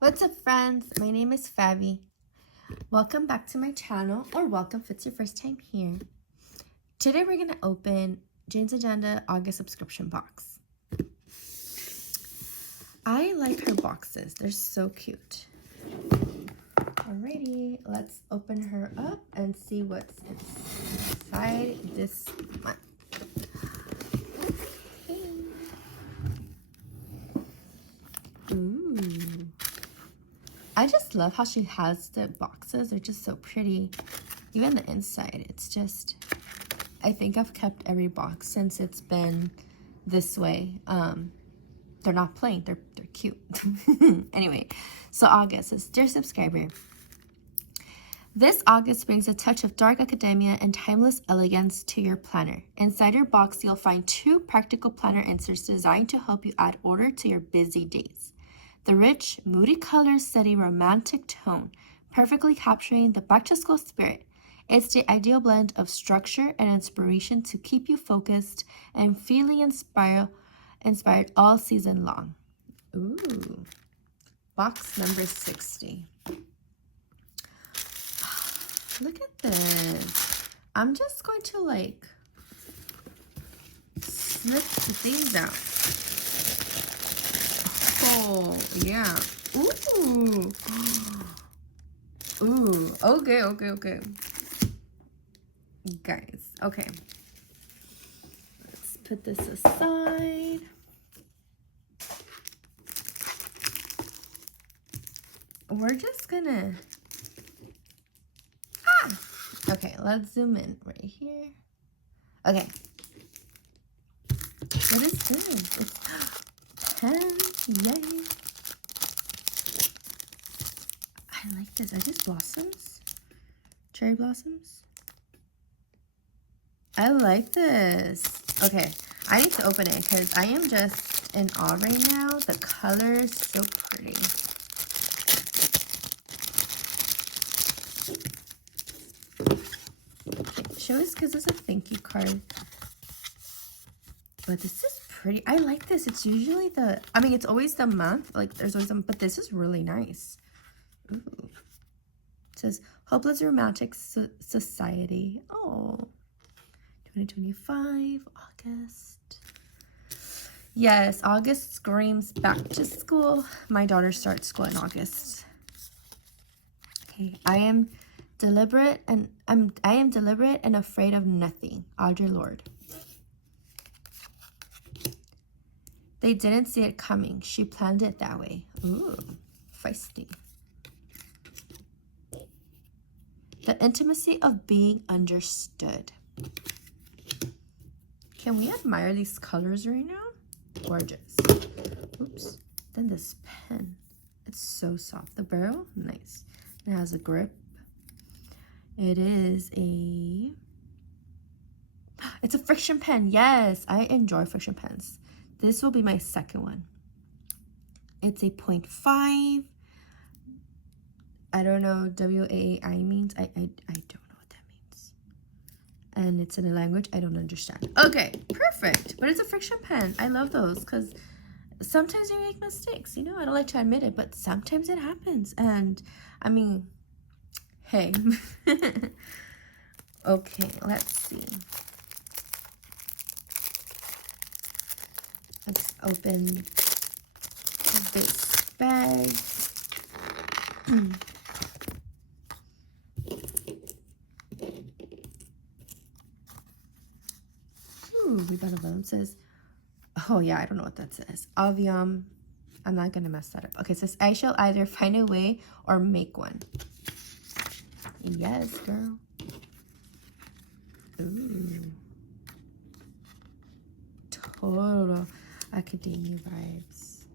What's up, friends? My name is Fabi. Welcome back to my channel, or welcome if it's your first time here. Today we're going to open Jane's Agenda August subscription box. I like her boxes. They're so cute. Alrighty, let's open her up and see what's inside this month. Okay. Ooh. I just love how she has the boxes. They're just so pretty. Even the inside, it's just, I think I've kept every box since it's been this way. They're not plain, they're cute. Anyway, so August is, dear subscriber, this August brings a touch of dark academia and timeless elegance to your planner. Inside your box, you'll find 2 practical planner inserts designed to help you add order to your busy days. The rich, moody colors set a romantic tone, perfectly capturing the back-to-school spirit. It's the ideal blend of structure and inspiration to keep you focused and feeling inspired all season long. Ooh, box number 60. Look at this. I'm just going to snip the things out. Oh, yeah. Ooh. Ooh. Okay. Guys, okay. Let's put this aside. We're just gonna... Okay, let's zoom in right here. Okay. What is this? It's pens. Yay. I like this. Are these blossoms? Cherry blossoms? I like this. Okay, I need to open it because I am just in awe right now. The color is so pretty. Okay, show us because it's a thank you card. But this is pretty. I like this. It's usually it's always the month. Like, there's always some, but this is really nice. Ooh. It says, Hopeless Romantic Society. Oh. 2025, August. Yes, August screams back to school. My daughter starts school in August. Okay, I am deliberate and afraid of nothing. Audre Lorde. They didn't see it coming. She planned it that way. Ooh, feisty. The intimacy of being understood. Can we admire these colors right now? Gorgeous. Oops. Then this pen. It's so soft. The barrel, nice. It has a grip. It is it's a friction pen. Yes, I enjoy friction pens. This will be my second one. It's a 0.5. I don't know WAI means. I don't know what that means. And it's in a language I don't understand. Okay, perfect. But it's a friction pen. I love those because sometimes you make mistakes. You know, I don't like to admit it, but sometimes it happens. And I mean, hey. Okay, let's see. Let's open this bag. Ooh, we got a loan. It says, oh yeah, I don't know what that says. Avium. I'm not gonna mess that up. Okay, it says, I shall either find a way or make one. Yes, girl. Ooh. Total academia vibes.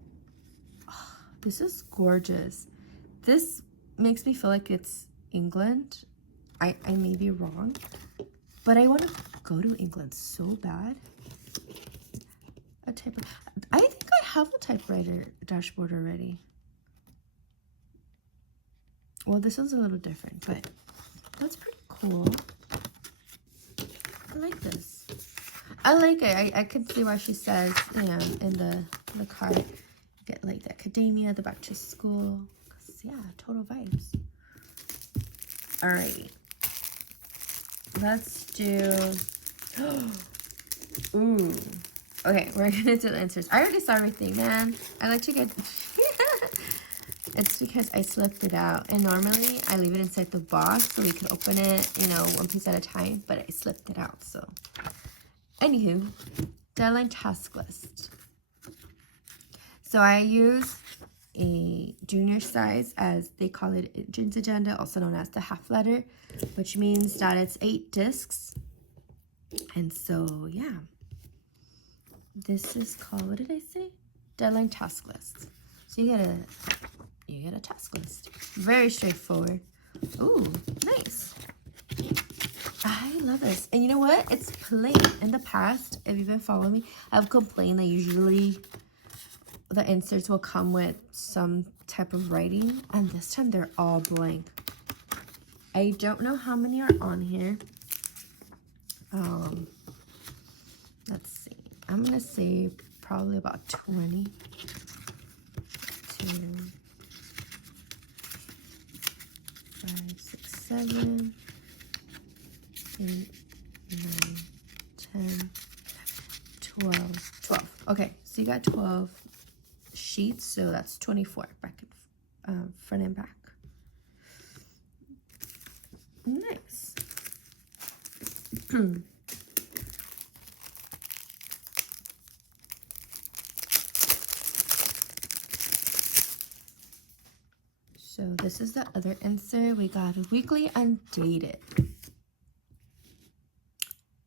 Oh, this is gorgeous. This makes me feel like it's England. I may be wrong, but I want to go to England so bad. I think I have a typewriter dashboard already. Well, this one's a little different, but that's pretty cool. I like this. I like it. I can see why she says, in the card, Get like the academia, the back to school. Yeah, total vibes. All right. Let's do... Ooh. Okay, we're gonna do the answers. I already saw everything, man. I like to get... It's because I slipped it out. And normally, I leave it inside the box so we can open it, you know, one piece at a time. But I slipped it out, so... Anywho, deadline task list. So I use a junior size, as they call it, June's Agenda, also known as the half letter, which means that it's 8 discs. And so, yeah. This is called, what did I say? Deadline task list. So you get a task list. Very straightforward. Ooh, nice. I love this. And you know what? It's plain. In the past, if you've been following me, I've complained that usually the inserts will come with some type of writing. And this time they're all blank. I don't know how many are on here. Let's see. I'm going to say probably about 20. 2, 5, 6, 7, 8, 9, 10, 12. 12. Okay, so you got 12 sheets, so that's 24 back and front and back. Nice. So this is the other insert. We got weekly undated.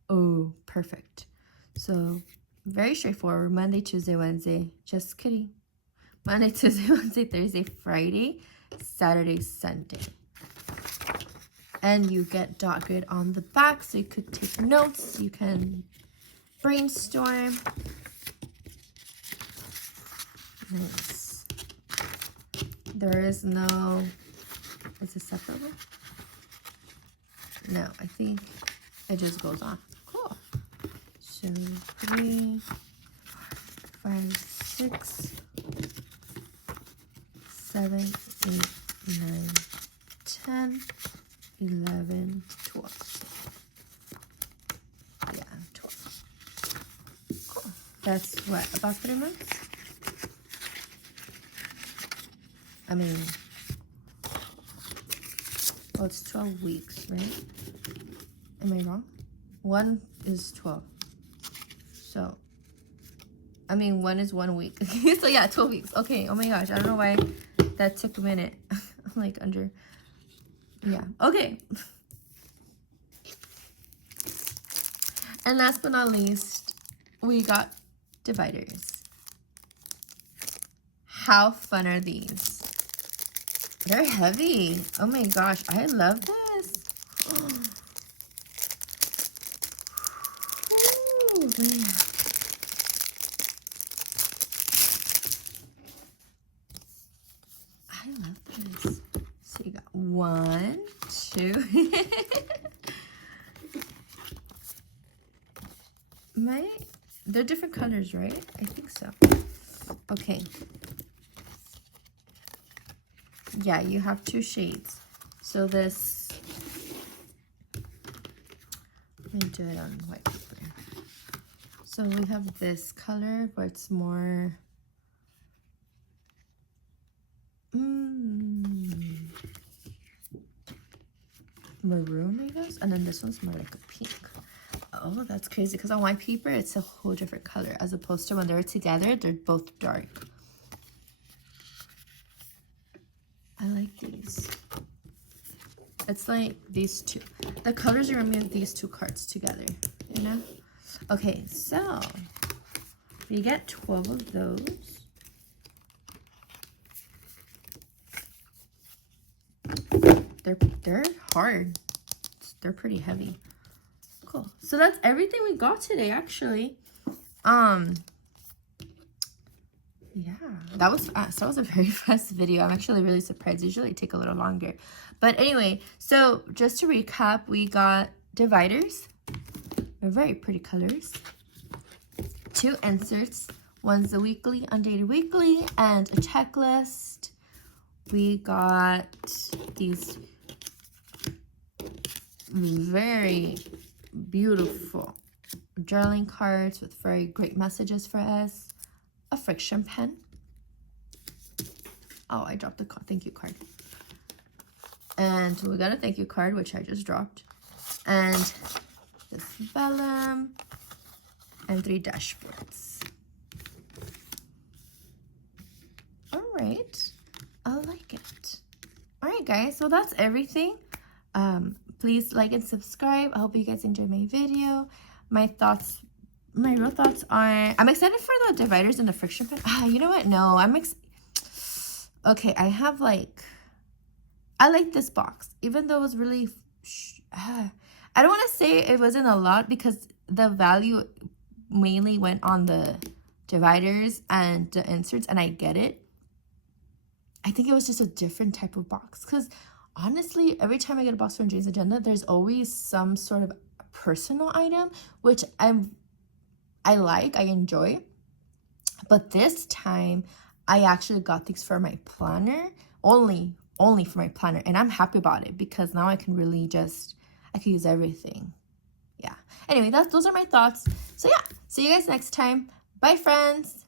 Oh, perfect. So very straightforward. Monday, Tuesday, Wednesday. Just kidding. Monday, Tuesday, Wednesday, Thursday, Friday, Saturday, Sunday. And you get dot grid on the back, so you could take notes. You can brainstorm. Nice. There is no... Is it separable? No, I think it just goes on. Cool. So 3, 5, 6, 7, 8, 9, 10, 11, 12. Yeah, 12. Cool. That's what, about 3 months? I mean, well, it's 12 weeks, right? Am I wrong? 1 is 12. So, I mean, 1 is 1 week. So, yeah, 12 weeks. Okay, oh my gosh, I don't know why that took a minute. I'm like under... Yeah, okay. And last but not least, we got dividers. How fun are these? They're heavy. Oh my gosh, I love this. Ooh, man. I love this. So you got 1, 2. They're different colors, right? I think so. Okay. Yeah, you have 2 shades. So this, let me do it on white paper. So we have this color, but it's more maroon, I guess. And then this one's more like a pink. Oh, that's crazy, because on white paper, it's a whole different color, as opposed to when they're together, they're both dark. I like these. It's like these two. The colors remind me of these 2 cards together, you know? Okay, so we get 12 of those. They're hard. They're pretty heavy. Cool. So that's everything we got today, actually. Yeah, that was fast. That was a very fast video. I'm actually really surprised. Usually take a little longer. But anyway, so just to recap, we got dividers. They're very pretty colors. 2 inserts, One's the weekly, Undated Weekly, and a checklist. We got these very beautiful journaling cards with very great messages for us. A friction pen. Oh, I dropped the thank you card. And we got a thank you card, which I just dropped. And this vellum. And 3 dashboards. Alright. I like it. Alright, guys. So that's everything. Please like and subscribe. I hope you guys enjoyed my video. My real thoughts are, I'm excited for the dividers and the friction pen. You know what? No, okay, I have I like this box, even though it was really, I don't want to say it wasn't a lot because the value mainly went on the dividers and the inserts, and I get it. I think it was just a different type of box because honestly, every time I get a box from Jane's Agenda, there's always some sort of personal item, which I enjoy. But this time, I actually got these for my planner, only for my planner, and I'm happy about it because now I can really I can use everything. Yeah. Anyway, those are my thoughts. So yeah, see you guys next time. Bye, friends.